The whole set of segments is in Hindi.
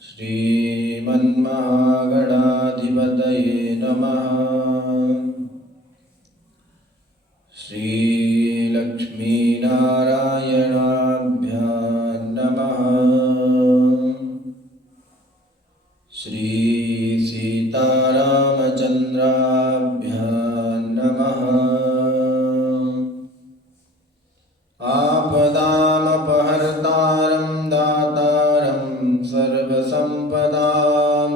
श्रीमन्महागणाधिपतये नमः। श्रीलक्ष्मीनारायणाभ्यां नमः। श्रीसीतारामचन्द्राभ्यां नमः। आपदामपहर्तारं दातारं सर्वसम्पदां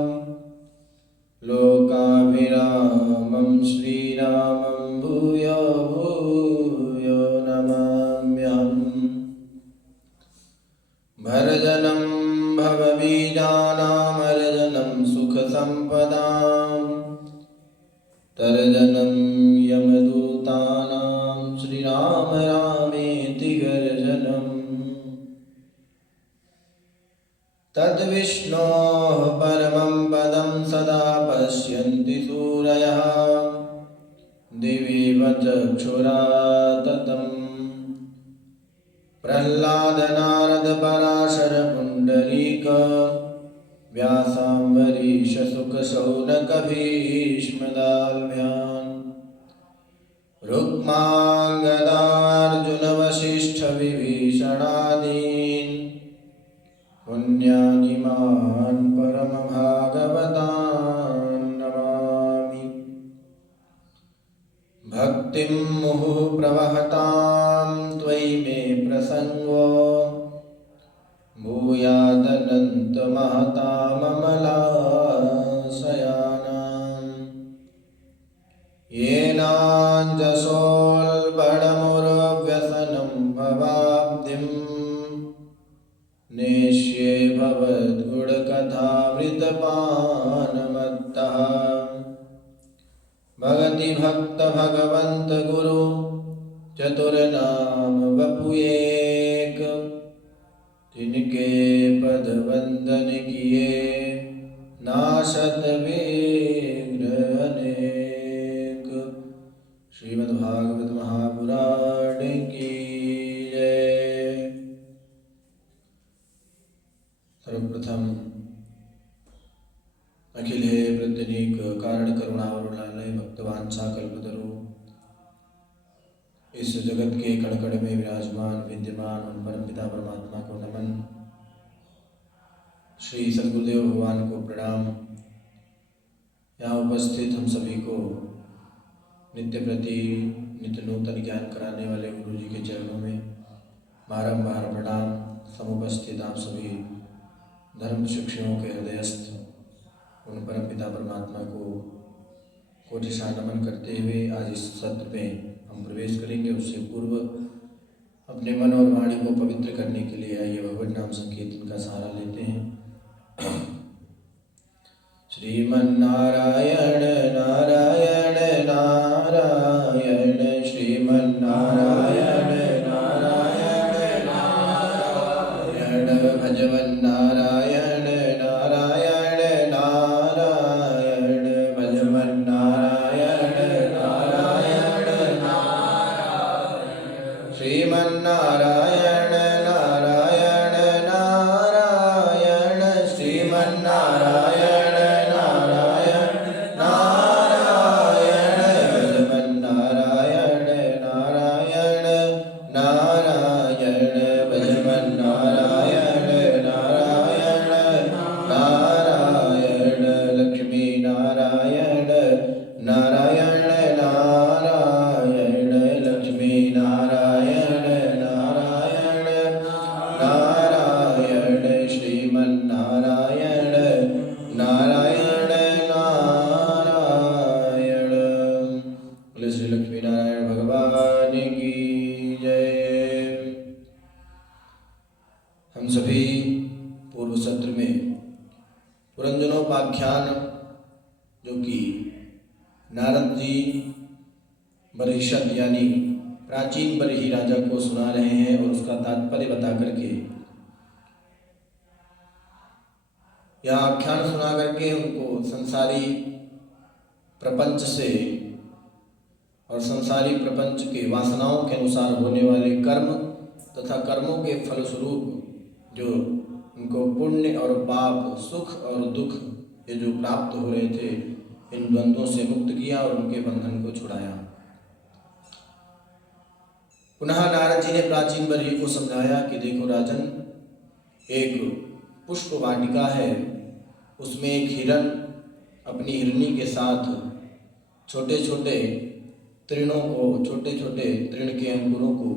लोकाभिरामं श्रीरामं भूयो भूयो नमाम्यहम्। भर्जनं भवबीजानामर्जनं सुखसम्पदां तर्जनं यमदूतानां श्रीराम रामेति गर्जनम्। तद्विष्णोः परमं पदं सदा पश्यन्ति सूरयः दिवि चक्षुरा ततम्। प्रह्लाद नारद पराशर पुण्डरीक व्यासाम्बरीश सुख शौनक भीष्मदाल्भ्यान्। रुक्माङ्गदार्जुन वसिष्ठ विभीषणादीन् पुण्यानिमान् परमभागवतान् नमामि। भक्तिं मुहुः प्रवहतां त्वयि मे प्रसङ्गो भूयादनन्तमहताममलाशयानां। येनाञ्जसोल्बणमुरव्यसनं भवाब्धिं नेष्ये भवद्गुणकथामृतपानमत्तः। भगति भक्त भगवंत गुरु चतुरनाम वपुएक। तिनके पद वंदन किए नाशत विग्रह अनेक। श्रीमद्भागवत महापुराण की जय। सर्वप्रथम अखिल हे प्रत्यनीक कारण करुणावरुणालय भक्तवांछा कल्पतरु इस जगत के कण कण में विराजमान विद्यमान उन परम पिता परमात्मा को नमन। श्री सद्गुरुदेव भगवान को प्रणाम। यहाँ उपस्थित हम सभी को नित्य प्रति नित्य नूतन ज्ञान कराने वाले गुरु जी के चरणों में बारंबार प्रणाम। समुपस्थित आप सभी धर्म शिक्षकों के हृदयस्थ उन परम पिता परमात्मा को कोटिशा नमन करते हुए आज इस सत्र में हम प्रवेश करेंगे। उससे पूर्व अपने मन और वाणी को पवित्र करने के लिए आइए भगवत नाम संकीर्तन का सहारा लेते हैं। श्रीमन्नारायण नारायण नारायण श्रीमन्नारायण नारायण नारायण भजवन्नारायण नारायण नारायण भजवन्नारायण नारायण नारायण श्रीमन्नारायण नारायण नारायण श्रीमन्नारायण नारायण नारायण भजवन्नारायण नारायण नारायण भजवन्नारायण नारायण नारायण लक्ष्मी नारायण नारायण नारायण लक्ष्मी नारायण नारायण नारायण श्रीमन्नारायण नारायण नारायण। बोले श्री लक्ष्मी नारायण भगवान की जय। हम सभी पूर्व सत्र में पुरंजनोपाख्यान जो कि नारद जी बरहिषद यानी प्राचीन बरही राजा को सुना रहे हैं और उसका तात्पर्य बता करके यह आख्यान सुना करके उनको संसारी प्रपंच से और संसारी प्रपंच के वासनाओं के अनुसार होने वाले कर्म तथा कर्मों के फलस्वरूप जो उनको पुण्य और पाप, सुख और दुख ये जो प्राप्त हो रहे थे, इन द्वंद्वों से मुक्त किया और उनके बंधन को छुड़ाया। पुनः नारद जी ने प्राचीन बरही को समझाया कि देखो राजन, एक पुष्प वाटिका है, उसमें एक हिरण अपनी हिरनी के साथ छोटे छोटे तृणों को, छोटे छोटे तृण के अंकुरों को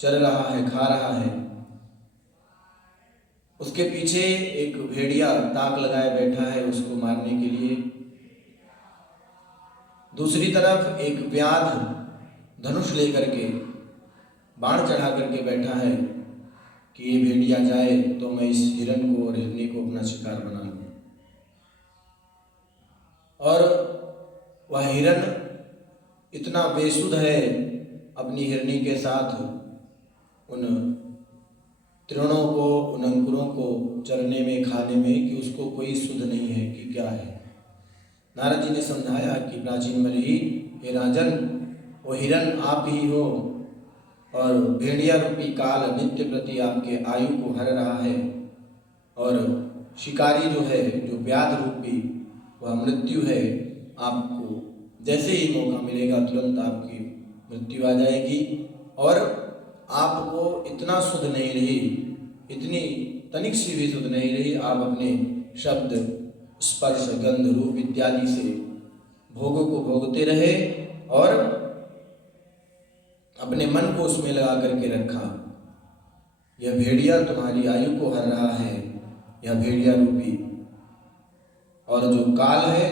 चर रहा है, खा रहा है। उसके पीछे एक भेड़िया ताक लगाए बैठा है उसको मारने के लिए। दूसरी तरफ एक व्याध धनुष लेकर के, बाण चढ़ा करके बैठा है कि ये भेड़िया जाए तो मैं इस हिरण को और हिरनी को अपना शिकार बना लूं। और वह हिरण इतना बेसुध है अपनी हिरनी के साथ उन तृणों को, उन अंकुरों को चरने में, खाने में, कि उसको कोई सुध नहीं है कि क्या है। नारद जी ने समझाया कि प्राचीन बरही, हे राजन, वो हिरण आप ही हो और भेड़िया रूपी काल नित्य प्रति आपके आयु को हर रहा है, और शिकारी जो है, जो व्याध रूपी वह मृत्यु है, आपको जैसे ही मौका मिलेगा तुरंत आपकी मृत्यु आ जाएगी। और आपको इतना सुध नहीं रही, इतनी तनिक सी भी सुध नहीं रही, आप अपने शब्द, स्पर्श, गंध, रूप इत्यादि से भोगों को भोगते रहे और अपने मन को उसमें लगा करके रखा। यह भेड़िया तुम्हारी आयु को हर रहा है, यह भेड़िया रूपी, और जो काल है,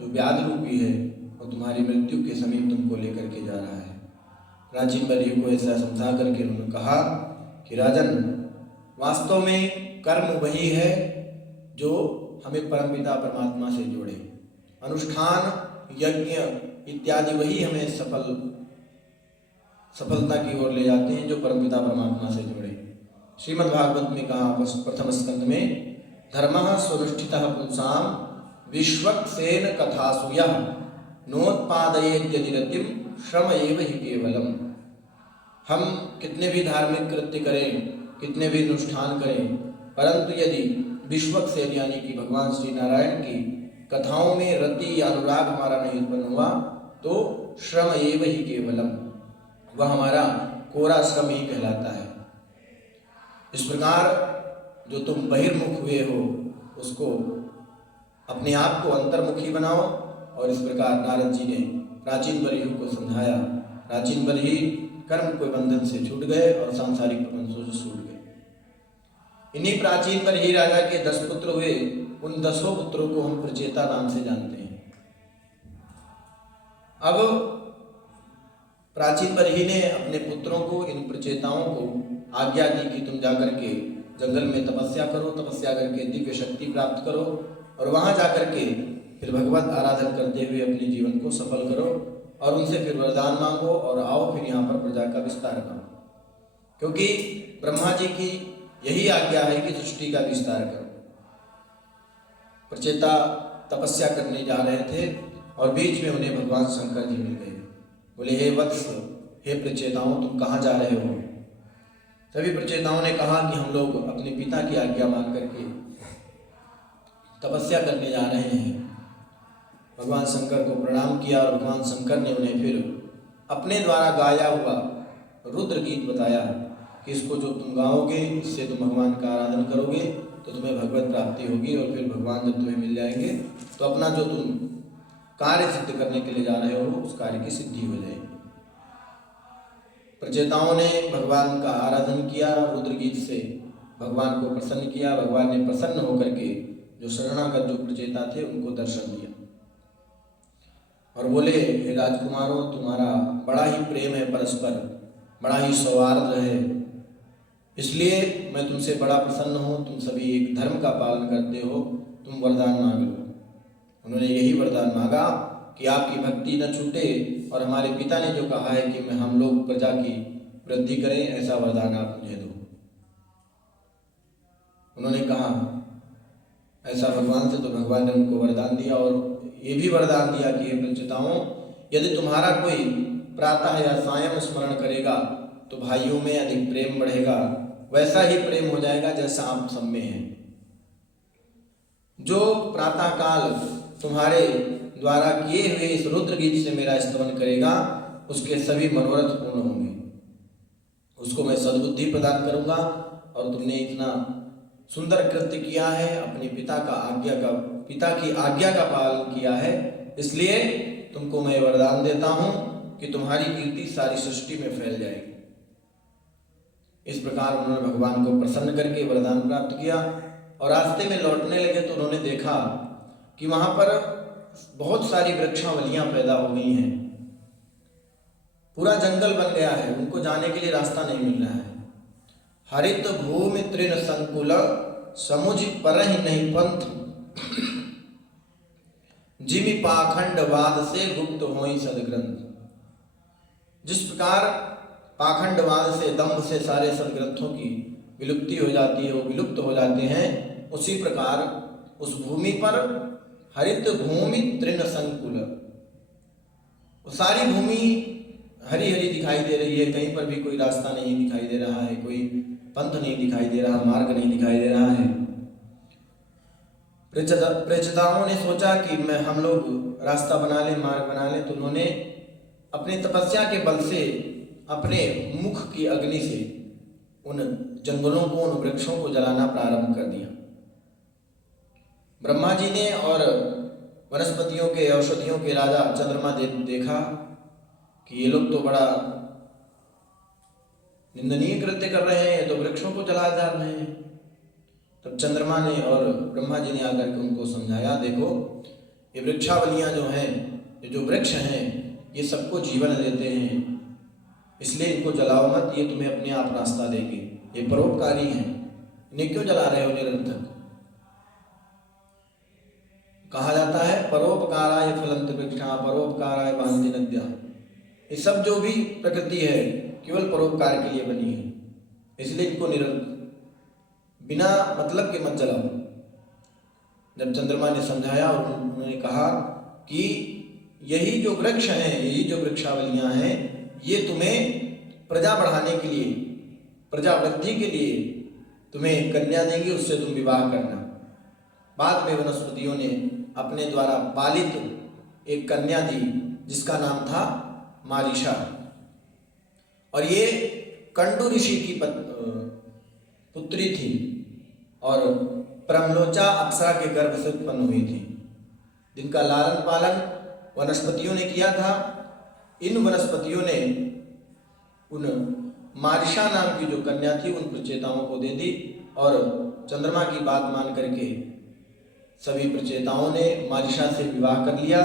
जो व्याध रूपी है, वो तुम्हारी मृत्यु के समीप तुमको लेकर के जा रहा है। प्राचीन बरही को ऐसा समझा करके उन्होंने कहा कि राजन, वास्तव में कर्म वही है जो हमें परमपिता परमात्मा से जोड़े। अनुष्ठान, यज्ञ इत्यादि वही हमें सफलता की ओर ले जाते हैं, जो परमपिता परमात्मा से जुड़े। श्रीमद्भागवत में कहा प्रथम स्कंद में, धर्मः सुनिष्ठितः पुंसाम विश्वक्सेन कथासु यः नोत्पादयेत् यदि रतिं श्रम एव हि केवलम। हम कितने भी धार्मिक कृत्य करें, कितने भी अनुष्ठान करें, परंतु यदि विश्वक्सेन यानी कि भगवान श्री नारायण की कथाओं में रति या अनुराग हमारा नहीं उत्पन्न हुआ, तो श्रम एव हि केवलम, वह हमारा कोरा श्रम ही कहलाता है। इस प्रकार जो तुम बहिर्मुख हुए हो, उसको अपने आप को अंतर्मुखी बनाओ। और इस प्रकार नारद जी ने प्राचीन बरही को समझाया। प्राचीन बरही कर्म के बंधन से छूट गए और सांसारिक प्रपंचों से छूट गए। इन्हीं प्राचीन बरही राजा के 10 पुत्र हुए। उन 10 पुत्रों को हम प्रचेता नाम से जानते हैं। अब प्राचीन बरही ने अपने पुत्रों को, इन प्रचेताओं को आज्ञा दी कि तुम जाकर के जंगल में तपस्या करो, तपस्या करके दिव्य शक्ति प्राप्त करो और वहां जाकर के फिर भगवत आराधन करते हुए अपने जीवन को सफल करो और उनसे फिर वरदान मांगो और आओ फिर यहाँ पर प्रजा का विस्तार करो। क्योंकि ब्रह्मा जी की यही आज्ञा है कि सृष्टि का विस्तार करो। प्रचेता तपस्या करने जा रहे थे और बीच में उन्हें भगवान शंकर जी मिल गए। बोले, हे वत्स, हे प्रचेताओं, तुम कहाँ जा रहे हो? सभी प्रचेताओं ने कहा कि हम लोग अपने पिता की आज्ञा मान करके तपस्या करने जा रहे हैं। भगवान शंकर को प्रणाम किया और भगवान शंकर ने उन्हें फिर अपने द्वारा गाया हुआ रुद्र गीत बताया कि इसको जो तुम गाओगे, इससे तुम भगवान का आराधन करोगे तो तुम्हें भगवत प्राप्ति होगी और फिर भगवान जब तुम्हें मिल जाएंगे तो अपना जो तुम कार्य सिद्ध करने के लिए जा रहे हो उस कार्य की सिद्धि हो जाएगी। प्रचेताओं ने भगवान का आराधन किया, रुद्र गीत से भगवान को प्रसन्न किया। भगवान ने प्रसन्न होकर के जो शरणागत जो प्रचेता थे उनको दर्शन दिया और बोले, हे राजकुमारों, तुम्हारा बड़ा ही प्रेम है परस्पर, बड़ा ही सौहार्द है, इसलिए मैं तुमसे बड़ा प्रसन्न हूँ। तुम सभी एक धर्म का पालन करते हो, तुम वरदान मांग लो। उन्होंने यही वरदान मांगा कि आपकी भक्ति न छूटे और हमारे पिता ने जो कहा है कि हम लोग प्रजा की वृद्धि करें, ऐसा वरदान आप मुझे दो। उन्होंने कहा ऐसा भगवान से, तो भगवान ने उनको वरदान दिया और ये भी वरदान दिया कि हे प्रचेताओं, यदि तुम्हारा कोई प्रातः या सायं स्मरण करेगा तो भाइयों में अधिक प्रेम बढ़ेगा, वैसा ही प्रेम हो जाएगा जैसा आप सब में है। जो प्रातः काल तुम्हारे द्वारा किए हुए इस रुद्र गीत से मेरा स्तवन करेगा उसके सभी मनोरथ पूर्ण होंगे, उसको मैं सद्बुद्धि प्रदान करूंगा। और तुमने इतना सुंदर कृत्य किया है, अपने पिता की आज्ञा का पालन किया है, इसलिए तुमको मैं वरदान देता हूं कि तुम्हारी कीर्ति सारी सृष्टि में फैल जाएगी। इस प्रकार उन्होंने भगवान को प्रसन्न करके वरदान प्राप्त किया और रास्ते में लौटने लगे तो उन्होंने देखा कि वहां पर बहुत सारी वृक्षावलियां पैदा हो गई हैं, पूरा जंगल बन गया है, उनको जाने के लिए रास्ता नहीं मिल रहा है। हरित भूमि तृण संकुल समुझ परहि नहीं पंथ, जिमि पाखंड वाद से गुप्त होई सदग्रंथ। जिस प्रकार पाखंडवाद से, दंभ से सारे सदग्रंथों की विलुप्ति हो जाती है, वो विलुप्त हो जाते हैं, उसी प्रकार उस भूमि पर हरित भूमि तृण संकुल, सारी भूमि हरी हरी दिखाई दे रही है, कहीं पर भी कोई रास्ता नहीं दिखाई दे रहा है, कोई पंथ नहीं दिखाई दे रहा, मार्ग नहीं दिखाई दे रहा है। प्रचेताओं ने सोचा कि हम लोग रास्ता बना लें, मार्ग बना लें, तो उन्होंने अपनी तपस्या के बल से, अपने मुख की अग्नि से उन जंगलों को, उन वृक्षों को जलाना प्रारंभ कर दिया। ब्रह्मा जी ने और वनस्पतियों के, औषधियों के राजा चंद्रमा देखा कि ये लोग तो बड़ा निंदनीय कृत्य कर रहे हैं, ये तो वृक्षों को जला जा रहे हैं। तब चंद्रमा ने और ब्रह्मा जी ने आकर के उनको समझाया, देखो ये वृक्षावलियां जो हैं, ये जो वृक्ष हैं, ये सबको जीवन देते हैं, इसलिए इनको जलाओ मत, ये तुम्हें अपने आप रास्ता देंगे, ये परोपकारी हैं, इन्हें क्यों जला रहे हो निरंतर। कहा जाता है परोपकाराय फलंत वृक्षा परोपकाराय वहन्ति नद्यः। ये सब जो भी प्रकृति है केवल परोपकार के लिए बनी है, इसलिए इनको निरंतर बिना मतलब के मत जलाओ। जब चंद्रमा ने समझाया और उन्होंने कहा कि यही जो वृक्ष हैं, यही जो वृक्षावलियां हैं, ये तुम्हें प्रजा बढ़ाने के लिए, प्रजा वृद्धि के लिए तुम्हें कन्या देंगी, उससे तुम विवाह करना। बाद में वनस्पतियों ने अपने द्वारा पालित एक कन्या दी जिसका नाम था मारीशा, और ये कंडू ऋषि की पुत्री थी और प्रमलोचा अप्सरा के गर्भ से उत्पन्न हुई थी, जिनका लालन पालन वनस्पतियों ने किया था। इन वनस्पतियों ने उन मारिशा नाम की जो कन्या थी उन प्रचेताओं को दे दी, और चंद्रमा की बात मान करके सभी प्रचेताओं ने मारिशा से विवाह कर लिया।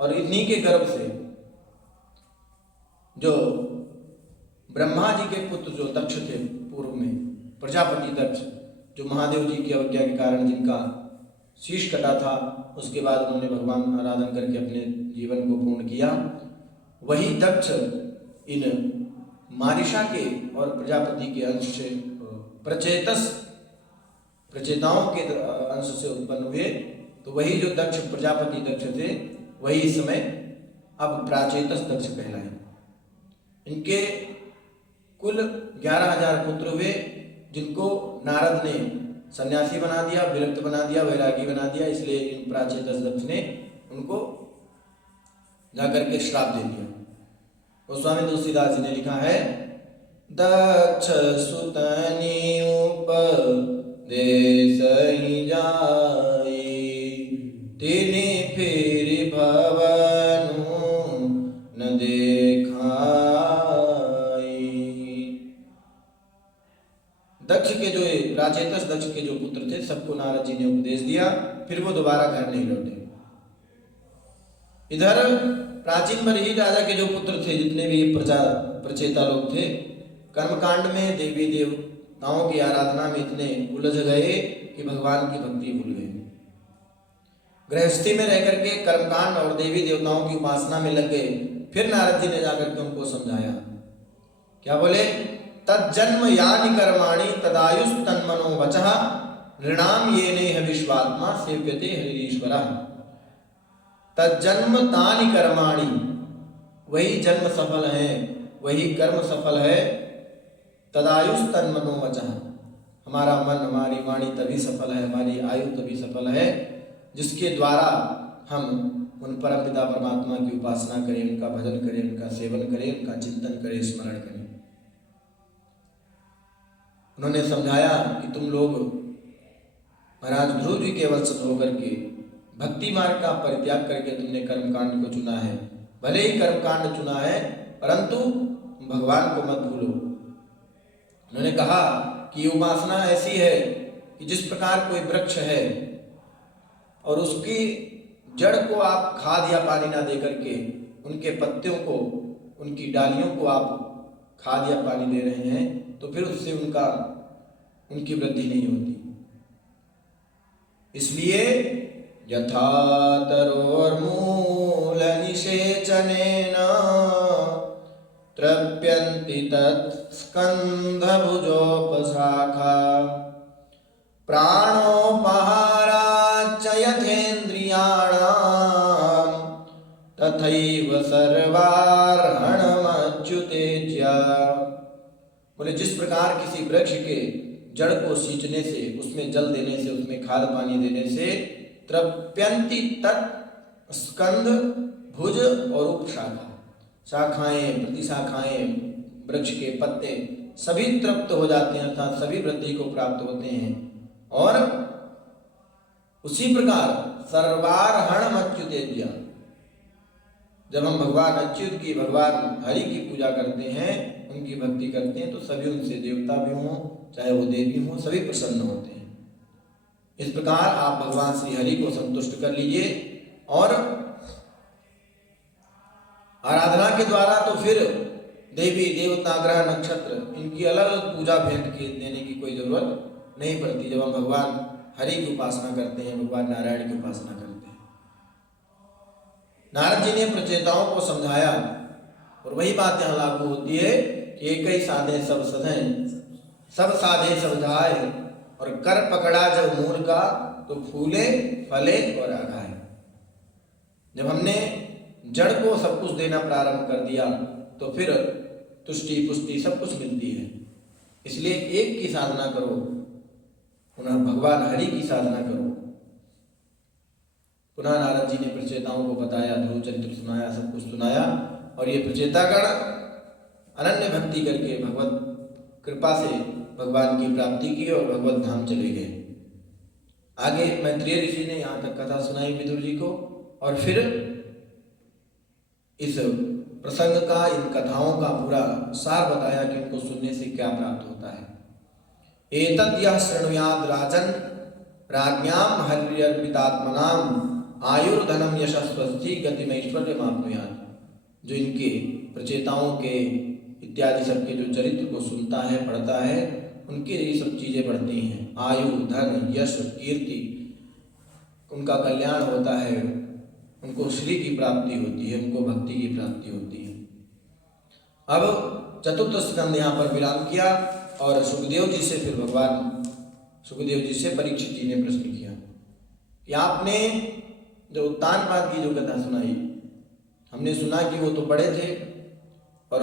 और इन्हीं के गर्भ से जो ब्रह्मा जी के पुत्र जो दक्ष थे, पूर्व में प्रजापति दक्ष, जो महादेव जी की अवज्ञा के कारण जिनका शीश कटा था, उसके बाद उन्होंने भगवान आराधन करके अपने जीवन को पूर्ण किया, वही दक्ष इन मारिशा के और प्रजापति के अंश से प्रचेताओं के अंश से उत्पन्न हुए। तो वही जो दक्ष प्रजापति दक्ष थे, वही इस समय अब प्राचेतस दक्ष कहलाए। इनके कुल 11,000 पुत्र हुए, जिनको नारद ने सन्यासी बना दिया, विरक्त बना दिया, वैरागी बना दिया। इसलिए इन प्राचेतस दक्ष ने उनको जाकर के श्राप दे दिया। गोस्वामी तुलसीदास जी ने लिखा है, दक्ष सुतनि उपदेश ही जाई, तिनि फिर भवनु न देखाई। दक्ष के जो प्राचेतस दक्ष के जो पुत्र थे, सबको नारद जी ने उपदेश दिया, फिर वो दोबारा घर नहीं लौटे। इधर प्राचीन बरही राजा के जो पुत्र थे, जितने भी प्रचेता लोग थे, कर्मकांड में देवी देवताओं की आराधना में इतने उलझ गए कि भगवान की भक्ति भूल गए। गृहस्थी में रह करके कर्मकांड और देवी देवताओं की उपासना में लग गए। फिर नारद जी ने जाकर के उनको समझाया, क्या बोले, तज्जन्म यानि कर्माणि तदायुष तन्मनो वचः, नृणाम ये नेह विश्वात्मा सेव्यते हरिरीश्वरः। तज्जन्म तानि कर्माणि, वही जन्म सफल है, वही कर्म सफल है। तदायुष तन्मनो वचः, हमारा मन हमारी वाणी तभी सफल है, हमारी आयु तभी सफल है जिसके द्वारा हम उन परम पिता परमात्मा की उपासना करें, उनका भजन करें, उनका सेवन करें, उनका चिंतन करें, स्मरण करें। उन्होंने समझाया कि तुम लोग महाराज ध्रुव जी के वंश होकर के भक्ति मार्ग का परित्याग करके तुमने कर्मकांड को चुना है। भले ही कर्मकांड चुना है परंतु भगवान को मत भूलो। उन्होंने कहा कि उपासना ऐसी है कि जिस प्रकार कोई वृक्ष है और उसकी जड़ को आप खाद या पानी ना दे करके उनके पत्तियों को, उनकी डालियों को आप खाद या पानी दे रहे हैं तो फिर उससे उनकी वृद्धि नहीं होती। इसलिए यथा तरोर्मूल निषेचनेन तृप्यन्ति तत्स्कन्धभुजोपशाखा प्राणोपहाराच्च यथेन्द्रियाणां तथैव सर्वार्हणमच्युतेज्य। बोले जिस प्रकार किसी वृक्ष के जड़ को सींचने से, उसमें जल देने से, उसमें खाद पानी देने से तृप्यन्ति तत् स्कंद भुज और उपशाखा, शाखाएं प्रतिशाखाएं वृक्ष के पत्ते सभी तृप्त हो जाते हैं, अर्थात सभी वृद्धि को प्राप्त होते हैं। और उसी प्रकार सर्वार्हणम अच्युतेज्य, जब हम भगवान अच्युत की, भगवान हरि की पूजा करते हैं, उनकी भक्ति करते हैं तो सभी उनसे देवता भी हों चाहे वो देवी हों सभी प्रसन्न होते हैं। इस प्रकार आप भगवान श्री हरि को संतुष्ट कर लीजिए और आराधना के द्वारा तो फिर देवी देवता ग्रह नक्षत्र इनकी अलग अलग पूजा भेंट के देने की कोई जरूरत नहीं पड़ती। जब हम भगवान हरि की उपासना करते हैं, भगवान नारायण की उपासना करते हैं। नारद जी ने प्रचेताओं को समझाया और वही बात यहाँ लागू होती है कि एक ही साधे सब सधें, सब साधे सब जाए और कर पकड़ा जब मूल का तो फूले फले और आगाए। जब हमने जड़ को सब कुछ देना प्रारंभ कर दिया तो फिर तुष्टि पुष्टि सब कुछ मिलती है। इसलिए एक की साधना करो, पुनः भगवान हरि की साधना करो। पुनः नारद जी ने प्रचेताओं को बताया, ध्रुव चरित्र सुनाया, सब कुछ सुनाया और ये प्रचेतागण अनन्य भक्ति करके भगवत कृपा से भगवान की प्राप्ति की और भगवत धाम चले गए। आगे मैत्रेय ऋषि ने यहाँ तक कथा सुनाई विदुर जी को और फिर इस प्रसंग का, इन कथाओं का पूरा सार बताया कि उनको सुनने से क्या प्राप्त होता है। एतद् यः शृणुयाद राजन् राज्ञां हर्यर्पितात्मनाम् आयुर्धनम यशस्वस्ति गतिमैश्वर्यमाप्नुयात्। जो इनके प्रचेताओं के इत्यादि सबके जो चरित्र को सुनता है, पढ़ता है, उनके ये सब चीजें बढ़ती हैं। आयु, धन, यश, कीर्ति, उनका कल्याण होता है, उनको श्री की प्राप्ति होती है, उनको भक्ति की प्राप्ति होती है। अब चतुर्थ स्कंद यहाँ पर विराम किया और सुखदेव जी से फिर भगवान सुखदेव जी से परीक्षित जी ने प्रश्न किया कि आपने जो उत्तानपाद की जो कथा सुनाई, हमने सुना कि वो तो बड़े थे और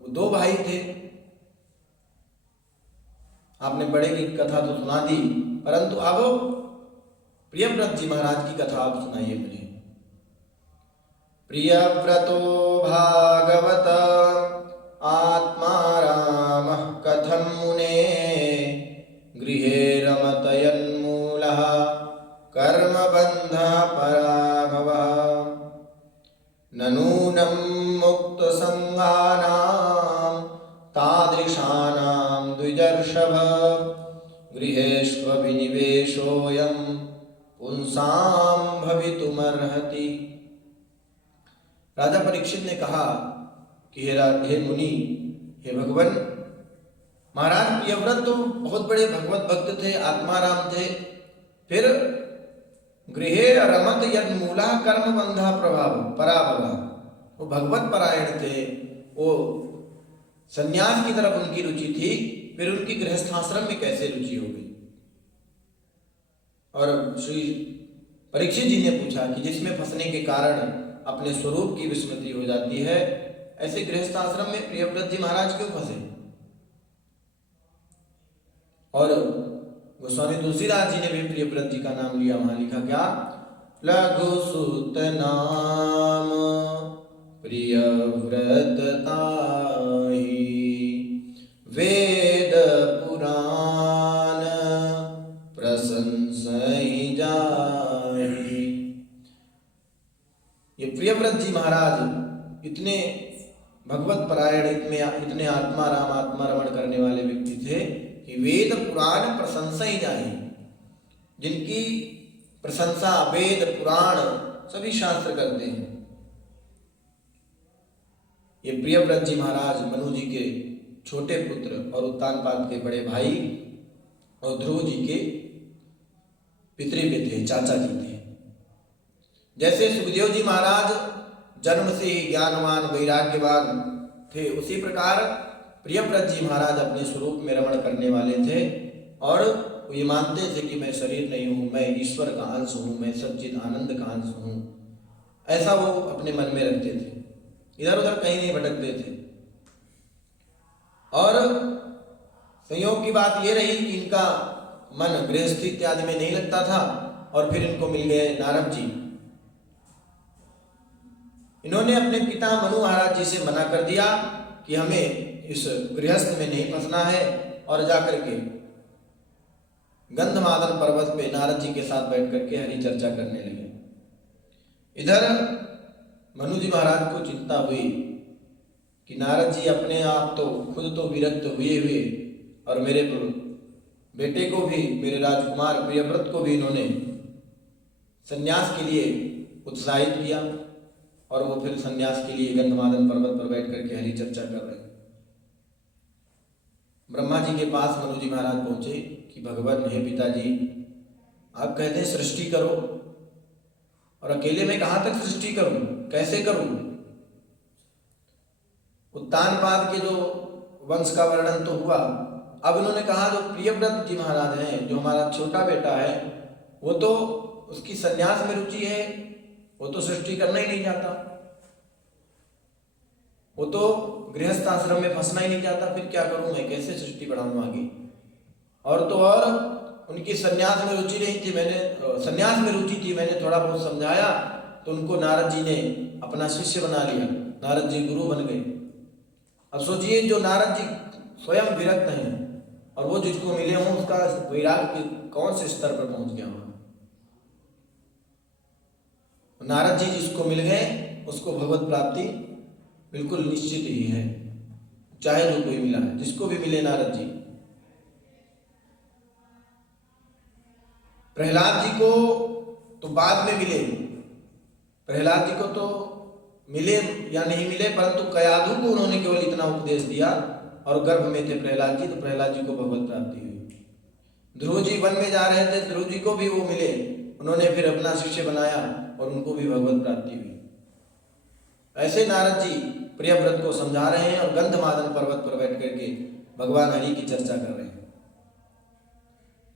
वो दो भाई थे। आपने बड़े की कथा तो सुना दी, परंतु अब प्रियव्रत जी महाराज की कथा आप सुनाइए मुझे। प्रियव्रतो भागवत आत्मा रामः कथं मुने गृहे रमत यन्मूलः कर्मबन्धः पराभवः ननूनं मुक्तसङ्गानां तादृशानां द्विजर्षभ गृहेष्वभिनिवेशोऽयं पुंसां भवितुमर्हति। राजा परीक्षित ने कहा कि हे मुनि, हे भगवान, महाराज प्रियव्रत तो बहुत बड़े भगवत भक्त थे, आत्माराम थे, फिर गृहे रमत यन्मूला कर्म बंधा प्रभाव पराभव, वो भगवत परायण थे, वो संन्यास की तरफ उनकी रुचि थी, फिर उनकी गृहस्थाश्रम में कैसे रुचि हो गई। और श्री परीक्षित जी ने पूछा कि जिसमें फंसने के कारण अपने स्वरूप की विस्मृति हो जाती है। ऐसे गृहस्थ आश्रम में प्रियव्रत जी महाराज क्यों फंसे? और गोस्वामी तुलसीदास जी ने भी प्रियव्रत जी का नाम लिया। वहां लिखा क्या? लघु सुत नाम प्रियव्रत ताहि, वेद पुराण प्रशंसहि जाहि। ये प्रियव्रत जी महाराज इतने भगवत परायण, इतने आत्मा राम आत्मा रमण करने वाले व्यक्ति थे कि वेद पुराण प्रशंसहि जाहि, जिनकी प्रशंसा वेद पुराण सभी शास्त्र करते हैं। ये प्रियव्रत जी महाराज मनु जी के छोटे पुत्र और उत्तानपाद के बड़े भाई और ध्रुव जी के पितृव्य थे, चाचा जी थे। जैसे सुखदेव जी महाराज जन्म से ही ज्ञानवान वैराग्यवान थे, उसी प्रकार प्रियव्रत जी महाराज अपने स्वरूप में रमण करने वाले थे और वो ये मानते थे कि मैं शरीर नहीं हूँ, मैं ईश्वर का अंश हूँ, मैं सच्चिद आनंद का अंश हूँ। ऐसा वो अपने मन में रखते थे, इधर उधर कहीं नहीं भटकते थे। और संयोग की बात ये रही कि इनका मन गृहस्थी इत्यादि में नहीं लगता था और फिर इनको मिल गए नारद जी। इन्होंने अपने पिता मनु महाराज जी से मना कर दिया कि हमें इस गृहस्थ में नहीं फंसना है, और जाकर के गंधमादन पर्वत पे नारद जी के साथ बैठ करके हरि चर्चा करने लगे। इधर मनु जी महाराज को चिंता हुई कि नारद जी अपने आप तो खुद तो विरक्त हुए और मेरे बेटे को भी, मेरे राजकुमार प्रियव्रत को भी इन्होंने संन्यास के लिए उत्साहित किया, और वो फिर संन्यास के लिए गंधमादन पर्वत पर बैठ करके हरि चर्चा कर रहे। ब्रह्मा जी के पास मनु जी महाराज पहुंचे कि भगवान हे पिताजी, आप कहते हैं सृष्टि करो, और अकेले में कहाँ तक सृष्टि करूं, कैसे करूं? उत्तानपाद के जो वंश का वर्णन तो हुआ, अब इन्होंने कहा जो प्रियव्रत जी महाराज हैं, जो हमारा छोटा बेटा है, वो तो उसकी संन्यास में रुचि है, वो तो सृष्टि करना ही नहीं चाहता, वो तो गृहस्थ आश्रम में फंसना ही नहीं चाहता, फिर क्या करूं मैं, कैसे सृष्टि बढ़ाऊं आगे? और तो और उनकी संन्यास में रुचि नहीं थी, संन्यास में रुचि थी, मैंने थोड़ा बहुत समझाया तो उनको नारद जी ने अपना शिष्य बना लिया, नारद जी गुरु बन गए। अब सोचिए, जो नारद जी स्वयं विरक्त हैं और वो जिसको मिले हों उसका वैराग्य कौन से स्तर पर पहुंच गया हो। नारद जी जिसको मिल गए उसको भगवत प्राप्ति बिल्कुल निश्चित ही है, चाहे जो कोई मिला है, जिसको भी मिले नारद जी। प्रहलाद जी को तो बाद में मिले, प्रहलाद जी को तो मिले या नहीं मिले, परंतु कयाधु को उन्होंने केवल इतना उपदेश दिया और गर्भ में थे प्रहलाद जी, तो प्रहलाद जी को भगवत प्राप्ति हुई। ध्रुव जी वन में जा रहे थे, ध्रुव जी को भी वो मिले, उन्होंने फिर अपना शिष्य बनाया और उनको भी भगवत प्राप्ति हुई। ऐसे नारद जी प्रियव्रत को समझा रहे हैं और गंधमादन पर्वत पर बैठ करके भगवान हरि की चर्चा कर रहे हैं।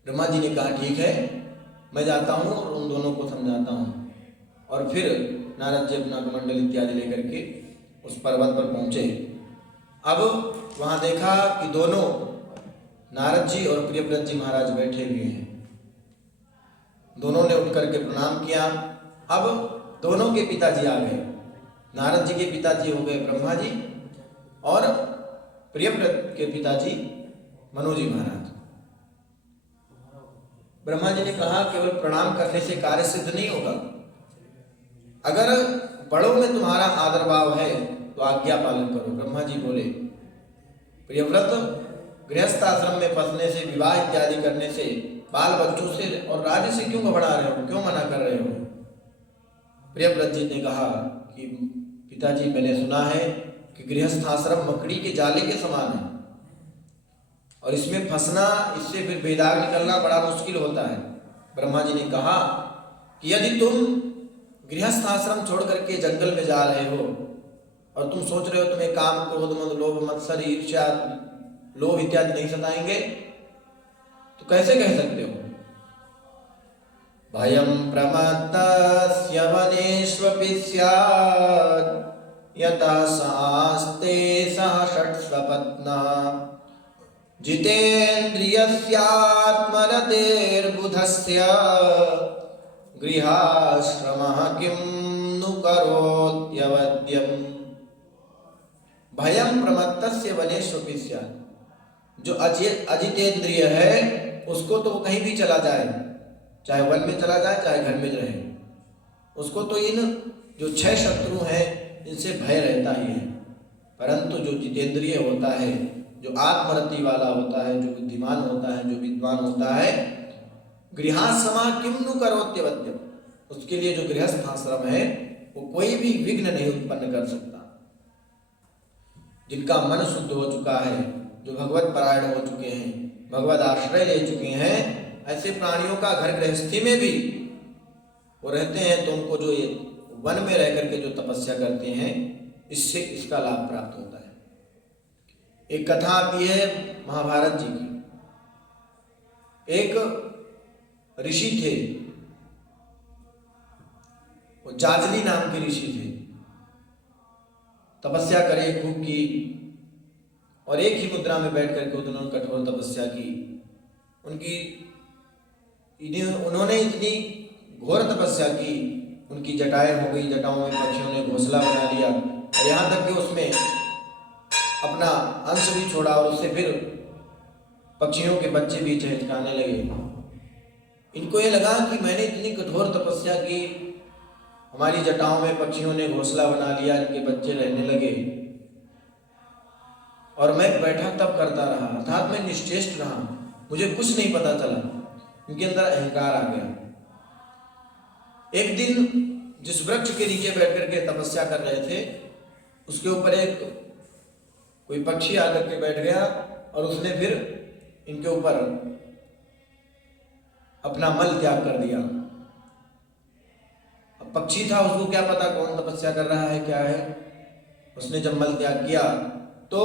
ब्रह्मा जी ने कहा ठीक है, मैं जाता हूँ और उन दोनों को समझाता हूँ। और फिर नारद जी अपना कमंडल इत्यादि लेकर के उस पर्वत पर पहुंचे। अब वहां देखा कि दोनों नारद जी और प्रियव्रत जी महाराज बैठे हुए हैं। दोनों ने उठ करके प्रणाम किया। अब दोनों के पिताजी आ गए, नारद जी के पिताजी हो गए ब्रह्मा जी और प्रियव्रत के पिताजी मनु जी महाराज। ब्रह्मा जी ने कहा केवल प्रणाम करने से कार्य सिद्ध नहीं होगा, अगर बड़ों में तुम्हारा आदर भाव है तो आज्ञा पालन करो। ब्रह्मा जी बोले, प्रियव्रत गृहस्थ आश्रम में फंसने से, विवाह इत्यादि करने से, बाल बच्चों से और राज्य से क्यों घबरा रहे हो, क्यों मना कर रहे हो? प्रियव्रत जी ने कहा कि पिताजी, मैंने सुना है कि गृहस्थ आश्रम मकड़ी के जाले के समान है और इसमें फंसना, इससे फिर बेदाग निकलना बड़ा मुश्किल होता है। ब्रह्मा जी ने कहा कि यदि तुम गृहस्थ आश्रम छोड़ करके जंगल में जा रहे हो और तुम सोच रहे हो तुम्हें काम, क्रोध, मद, लोभ, मत्सर, ईर्ष्या, लोभ इत्यादि नहीं सताएंगे, तो कैसे कह सकते हो? भयं प्रमत्तस्य वनेष्वपि स्यात् यथा सास्ते सह षट्सपत्ना जितेन्द्रियस्यात्मरतेर्बुधस्य गृहाश्रमः किं नु करोत्यवद्यम्। भयं प्रमत्तस्य वनेष्वपि स्यात्, जो अजितेंद्रिय है उसको तो कहीं भी चला जाए, चाहे वन में चला जाए चाहे घर में रहे, उसको तो इन जो 6 शत्रु हैं इनसे भय रहता ही है। परंतु जो जितेंद्रिय होता है, जो आत्मरति वाला होता है, जो बुद्धिमान होता है, जो विद्वान होता है, गृहाश्रमा किम नु करोत्यवद्यम्, उसके लिए जो गृहस्थ आश्रम है वो कोई भी विघ्न नहीं उत्पन्न कर सकता। जिनका मन शुद्ध हो चुका है, जो भगवत परायण हो चुके हैं, भगवत आश्रय ले चुके हैं, ऐसे प्राणियों का घर गृहस्थी में भी वो रहते हैं तो उनको जो ये वन में रह करके जो तपस्या करते हैं इससे इसका लाभ प्राप्त होता है। एक कथा आती है महाभारत जी की। एक ऋषि थे, वो जाजली नाम के ऋषि थे। तपस्या करे खूब की और एक ही मुद्रा में बैठ करके उन्होंने कठोर तपस्या की। उन्होंने इतनी घोर तपस्या की, उनकी जटाएं हो गई, जटाओं में पक्षियों ने घोंसला बना लिया और यहाँ तक कि उसमें अपना अंश भी छोड़ा और उससे फिर पक्षियों के बच्चे भी चहचहाने लगे। इनको ये लगा कि मैंने इतनी कठोर तपस्या की, हमारी जटाओं में पक्षियों ने घोंसला बना लिया, इनके बच्चे रहने लगे और मैं बैठा तब करता रहा, अर्थात मैं निश्चेष्ट रहा, मुझे कुछ नहीं पता चला, उनके अंदर अहंकार आ गया। एक दिन जिस वृक्ष के नीचे बैठ करके तपस्या कर रहे थे उसके ऊपर एक कोई पक्षी आकर के बैठ गया और उसने फिर इनके ऊपर अपना मल त्याग कर दिया। अब पक्षी था, उसको क्या पता कौन तपस्या कर रहा है क्या है। उसने जब मल त्याग किया तो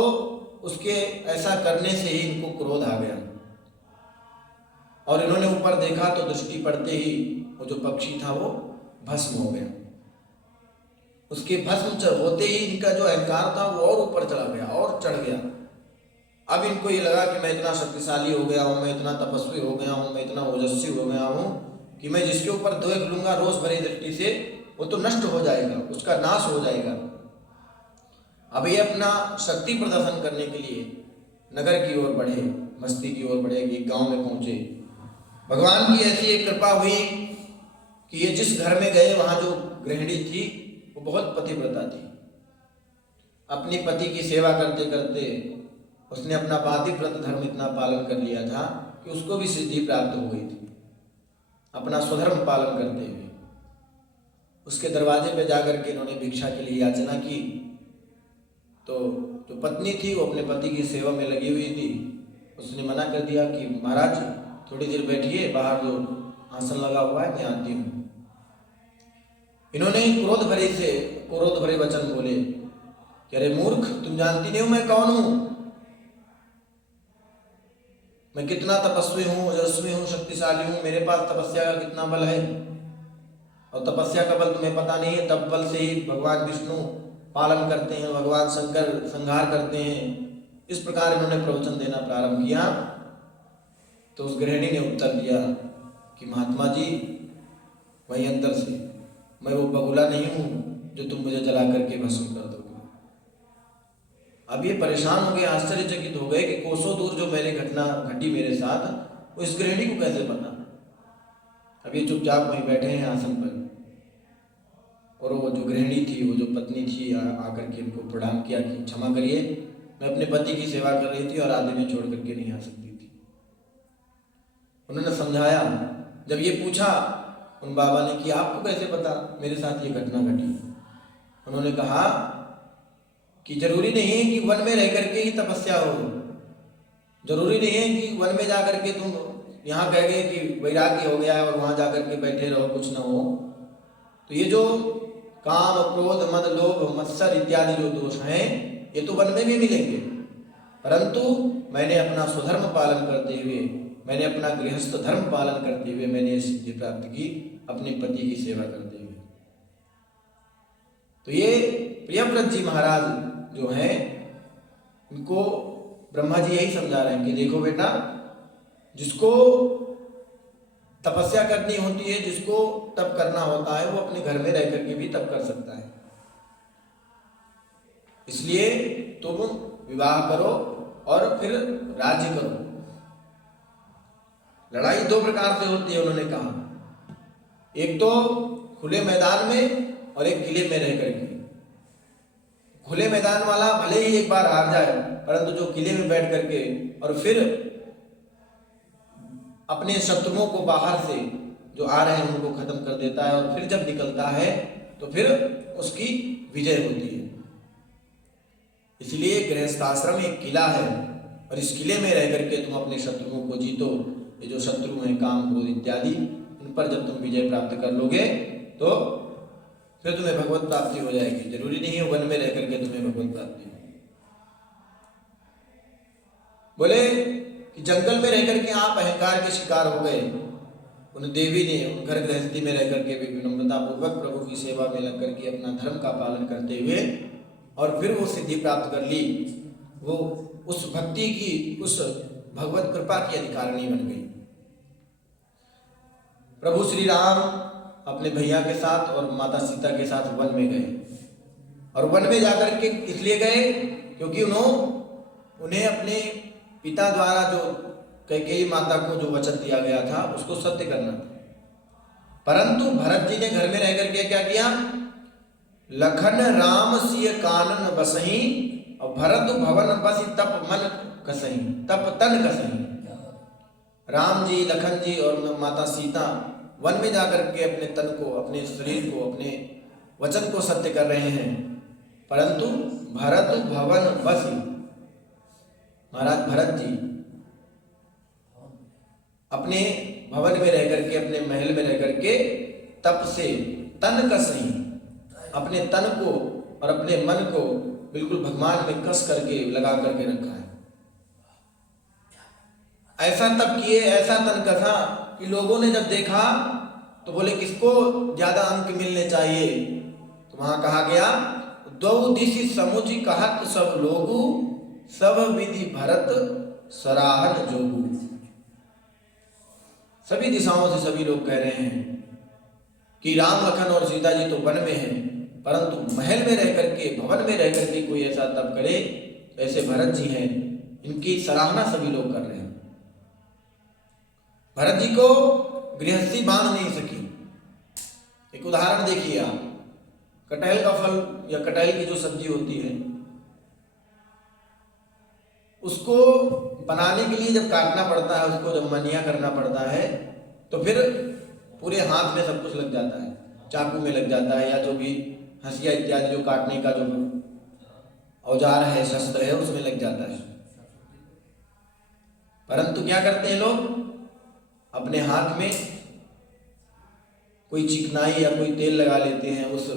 उसके ऐसा करने से ही इनको क्रोध आ गया और इन्होंने ऊपर देखा तो दृष्टि पड़ते ही वो जो पक्षी था वो भस्म हो गया। उसके भस्म होते ही इनका जो अहंकार था वो और ऊपर चला गया और चढ़ गया। अब इनको ये लगा कि मैं इतना शक्तिशाली हो गया हूँ, मैं इतना तपस्वी हो गया हूँ, मैं इतना ओजस्वी हो गया हूँ कि मैं जिसके ऊपर देख लूंगा रोज भरी दृष्टि से वो तो नष्ट हो जाएगा, उसका नाश हो जाएगा। अब ये अपना शक्ति प्रदर्शन करने के लिए नगर की ओर बढ़े, मस्ती की ओर बढ़े, एक गांव में पहुंचे। भगवान की ऐसी एक कृपा हुई कि ये जिस घर में गए वहां जो गृहिणी थी वो बहुत पतिव्रता थी। अपने पति की सेवा करते करते उसने अपना पातिव्रत धर्म इतना पालन कर लिया था कि उसको भी सिद्धि प्राप्त हो गई थी अपना स्वधर्म पालन करते हुए। उसके दरवाजे पे जाकर के इन्होंने भिक्षा के लिए याचना की तो जो पत्नी थी वो अपने पति की सेवा में लगी हुई थी। उसने मना कर दिया कि महाराज थोड़ी देर बैठिए, बाहर जो आसन लगा हुआ है मैं आती हूँ। इन्होंने क्रोध भरे वचन बोले कि अरे मूर्ख, तुम जानती नहीं हो मैं कौन हूँ, मैं कितना तपस्वी हूँ, ओजस्वी हूँ, शक्तिशाली हूँ, मेरे पास तपस्या का कितना बल है। और तपस्या का बल तुम्हें पता नहीं है, तब बल से ही भगवान विष्णु पालन करते हैं, भगवान शंकर संहार करते हैं। इस प्रकार इन्होंने प्रवचन देना प्रारंभ किया तो उस गृहिणी ने उत्तर दिया कि महात्मा जी, वहीं अंदर से मैं वो बगुला नहीं हूँ जो तुम मुझे जला करके भस्म कर दोगे। अब ये परेशान हो गए, आश्चर्यचकित हो गए कि कोसों दूर जो मेरे घटना घटी मेरे साथ वो इस गृहिणी को कैसे पता। अब ये चुपचाप वहीं बैठे हैं आसन पर और वो जो गृहिणी थी, वो जो पत्नी थी, आकर के इनको प्रणाम किया कि क्षमा करिए, मैं अपने पति की सेवा कर रही थी और आदमी में छोड़ करके नहीं आ सकती थी। उन्होंने समझाया। जब ये पूछा उन बाबा ने कि आपको कैसे पता मेरे साथ ये घटना घटी, उन्होंने कहा कि जरूरी नहीं है कि वन में रह करके ही तपस्या हो, जरूरी नहीं है कि वन में जाकर के तुम यहाँ कह गए कि वैराग्य हो गया है और वहाँ जाकर के बैठे रहो कुछ ना हो। तो ये जो काम, क्रोध, मद, लोभ, मत्सर इत्यादि जो दोष हैं ये तो वन में भी मिलेंगे, परंतु मैंने अपना स्वधर्म पालन करते हुए मैंने अपना गृहस्थ धर्म पालन करते हुए मैंने ये सिद्धि प्राप्त की अपने पति की सेवा करते हुए। तो ये प्रियव्रत जी महाराज जो हैं, उनको ब्रह्मा जी यही समझा रहे हैं कि देखो बेटा, जिसको तपस्या करनी होती है, जिसको तप करना होता है, वो अपने घर में रह करके भी तप कर सकता है। इसलिए तुम विवाह करो और फिर राज्य करो। लड़ाई दो प्रकार से होती है उन्होंने कहा, एक तो खुले मैदान में और एक किले में रह करके। खुले मैदान वाला भले ही एक बार हार जाए, परंतु जो किले में बैठ करके और फिर अपने शत्रुओं को बाहर से जो आ रहे हैं उनको खत्म कर देता है और फिर जब निकलता है तो फिर उसकी विजय होती है। इसलिए गृहस्थाश्रम एक किला है और इस किले में रह करके तुम अपने शत्रुओं को जीतो। ये जो शत्रु हैं काम क्रोध इत्यादि, इन पर जब तुम विजय प्राप्त कर लोगे तो फिर तुम्हें भगवत प्राप्ति हो जाएगी। जरूरी नहीं है वन में रह करके तुम्हें भगवत प्राप्ति हो। बोले कि जंगल में रह करके आप अहंकार के शिकार हो गए, उन देवी ने उन घर गृहस्थी में रह करके भी विनम्रता पूर्वक प्रभु की सेवा में लग करके अपना धर्म का पालन करते हुए और फिर वो सिद्धि प्राप्त कर ली। वो उस भक्ति की, उस भगवत कृपा की अधिकारिणी बन गई। प्रभु श्री राम अपने भैया के साथ और माता सीता के साथ वन में गए और वन में जाकर के इसलिए गए क्योंकि उन्हें अपने पिता द्वारा जो कैकेयी माता को जो वचन दिया गया था उसको सत्य करना था। परंतु भरत जी ने घर में रह करके क्या किया, लखन राम सिय कानन बसही और भरत भवन बसी तप मन कसही, तप तन कसही। राम जी, लखन जी और माता सीता वन में जाकर के अपने तन को, अपने शरीर को, अपने वचन को सत्य कर रहे हैं, परंतु भरत भवन बसी, महाराज भरत जी अपने भवन में रह करके, अपने महल में रह करके तप से तन कसही, अपने तन को और अपने मन को बिल्कुल भगवान में कस करके लगा करके रखा है। ऐसा तप किए, ऐसा तन कसा कि लोगों ने जब देखा तो बोले किसको ज्यादा अंक मिलने चाहिए, तो वहां कहा गया दो दिशि समुचि कहत सब लोगु, सब विधि भरत सराहन जोगु। सभी दिशाओं से सभी लोग कह रहे हैं कि राम, लखन और सीता जी तो वन में हैं, परंतु महल में रह करके, भवन में रह करके कोई ऐसा तप करे, ऐसे भरत जी हैं, इनकी सराहना सभी लोग कर रहे हैं। भरत जी को गृहस्थी बांध नहीं सकी। एक उदाहरण देखिए आप, कटहल का फल या कटहल की जो सब्जी होती है, उसको बनाने के लिए जब काटना पड़ता है, उसको जब मनिया करना पड़ता है, तो फिर पूरे हाथ में सब कुछ लग जाता है, चाकू में लग जाता है, या जो भी हंसिया इत्यादि जो काटने का जो औजार है, शस्त्र है, उसमें लग जाता है। परंतु क्या करते हैं लोग, अपने हाथ में कोई चिकनाई या कोई तेल लगा लेते हैं, उस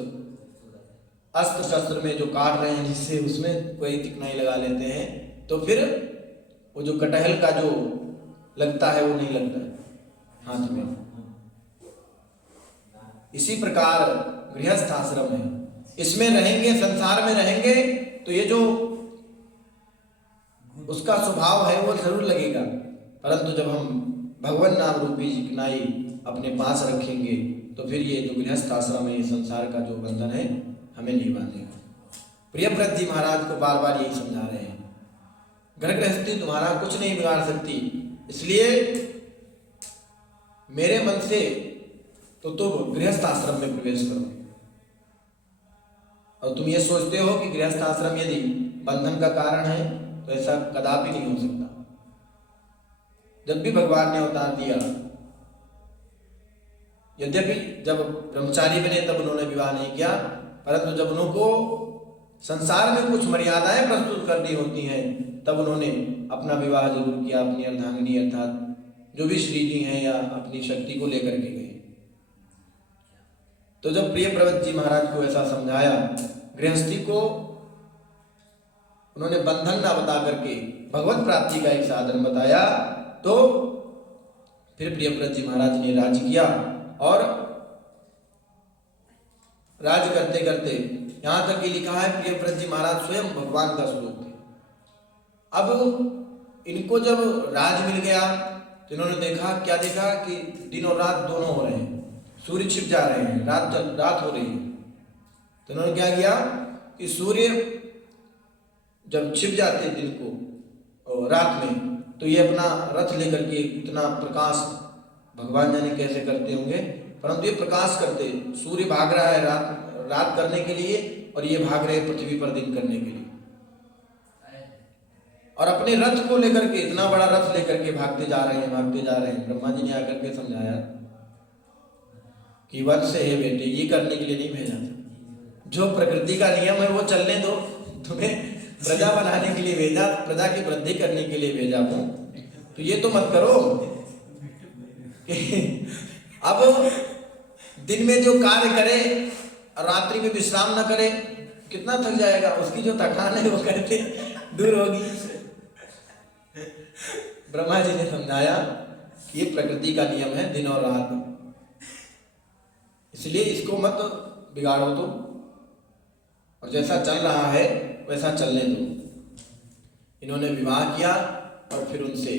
अस्त्र शस्त्र में जो काट रहे हैं जिससे उसमें कोई चिकनाई लगा लेते हैं, तो फिर वो जो कटहल का जो लगता है वो नहीं लगता हाथ में। इसी प्रकार गृहस्थ आश्रम है, इसमें रहेंगे, संसार में रहेंगे तो ये जो उसका स्वभाव है वो जरूर लगेगा, परंतु जब हम भगवान नाम रूपी चिकनाई अपने पास रखेंगे तो फिर ये जो गृहस्थ आश्रम है, ये संसार का जो बंधन है हमें नहीं बांधेगा। प्रियव्रत जी महाराज को बार बार यही समझा रहे हैं, घर गृहस्थी तुम्हारा कुछ नहीं बिगाड़ सकती, इसलिए मेरे मन से तो तुम गृहस्थ आश्रम में प्रवेश करो। और तुम ये सोचते हो कि गृहस्थ आश्रम यदि बंधन का कारण है तो ऐसा कदापि नहीं हो सकता। जब भी भगवान ने अवतार दिया, यद्यपि जब ब्रह्मचारी बने तब उन्होंने विवाह नहीं किया, परंतु जब उनको संसार में कुछ मर्यादाएं प्रस्तुत करनी होती हैं तब उन्होंने अपना विवाह जरूर किया, अपनी अर्धांगिनी अर्थात जो भी श्री जी हैं या अपनी शक्ति को लेकर के गए। तो जब प्रियव्रत जी महाराज को ऐसा समझाया, गृहस्थी को उन्होंने बंधन ना बता करके भगवत प्राप्ति का एक साधन बताया, तो फिर प्रियव्रत जी महाराज ने राज किया और राज करते करते यहाँ तक कि लिखा है प्रियव्रत जी महाराज स्वयं भगवान का स्वरूप थे। अब इनको जब राज मिल गया तो इन्होंने देखा, क्या देखा कि दिन और रात दोनों हो रहे हैं, सूर्य छिप जा रहे हैं, रात हो रही है। तो इन्होंने क्या किया कि सूर्य जब छिप जाते दिन को रात में, तो ये अपना रथ लेकर के, इतना प्रकाश भगवान जाने कैसे करते होंगे, परंतु ये प्रकाश करते, सूर्य भाग रहा है रात करने के लिए और ये भाग रहे पृथ्वी पर दिन करने के लिए। और अपने रथ को लेकर के, इतना बड़ा रथ लेकर के भागते जा रहे हैं। ब्रह्मा जी ने आकर के समझाया कि वंश है बेटे, ये करने के लिए नहीं भेजा, जो प्रकृति का नियम है वो चलने दो, तुम्हें प्रजा बनाने के लिए भेजा, प्रजा की वृद्धि करने के लिए भेजा हूं, तो ये तो मत करो अब दिन में जो कार्य करे और रात्रि में विश्राम न करे, कितना थक जाएगा, उसकी जो थकान है वो करके दूर होगी। ब्रह्मा जी ने समझाया कि ये प्रकृति का नियम है, दिन और रात, इसलिए इसको मत बिगाड़ो तुम, और जैसा चल रहा है वैसा चलने दो। इन्होंने विवाह किया और फिर उनसे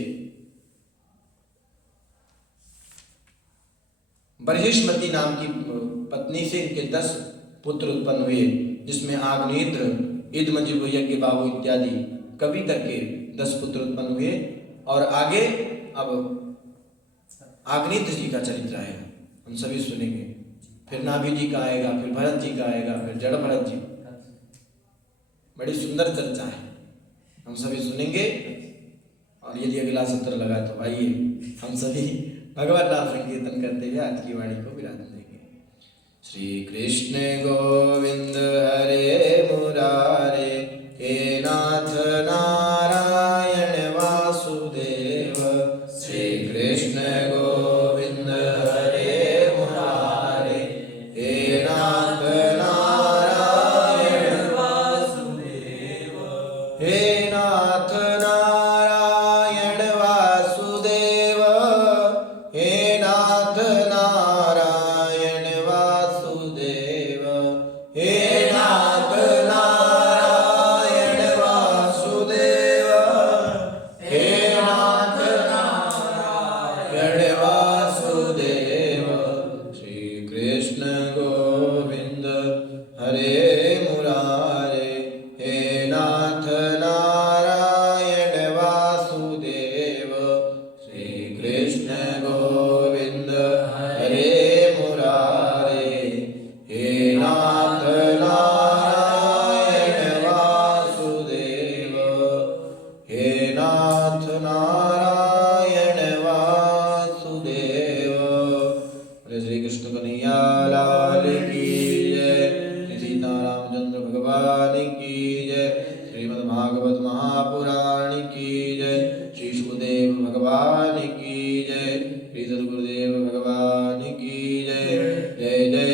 बर्हिष्मती नाम की पत्नी से इनके 10 पुत्र उत्पन्न हुए, जिसमें आग्नेत्र, इदमजिब, यज्ञ बाहु इत्यादि कवि तक के 10 पुत्र उत्पन्न हुए। और आगे अब आग्नेत्र जी का चरित्र आएगा, हम सभी सुनेंगे, फिर नाभि जी का आएगा, फिर भरत जी का आएगा, फिर जड़ भरत जी। बड़ी सुंदर चर्चा है, हम सभी सुनेंगे। और यदि अगला सत्र लगा तो आइए हम सभी भगवान नाम संकीर्तन करते हुए आज की वाणी को विराम देंगे। श्री कृष्ण गोविंद हरे मुरारे, हे नाथ नारायण वासुदेव। श्री कृष्ण गोविंद हरे मुरारे, हे नाथ नारायण वासुदेव। हे नाथ नारायण वासुदेव, हे नाथ नारायण वासुदेव, हे नाथ नारायण वासुदेव, हे नाथ नारायण वासुदेव। श्री कृष्ण गोविंद हरे मुरारे, हे नाथ नारायण वासुदेव। श्री कृष्ण गोविंद हरे मुरारे, हे नाथ नारायण वासुदेव, हे नाथ नारायण वासुदेव। श्री कृष्ण कन्हैया लाल की जय, श्री सीतारामचंद्र भगवान की जय, श्रीमद् भागवत महापुराण की जय, श्री सुखदेव भगवान की जय, श्री सद्गुरुदेव भगवान की जय। जय जय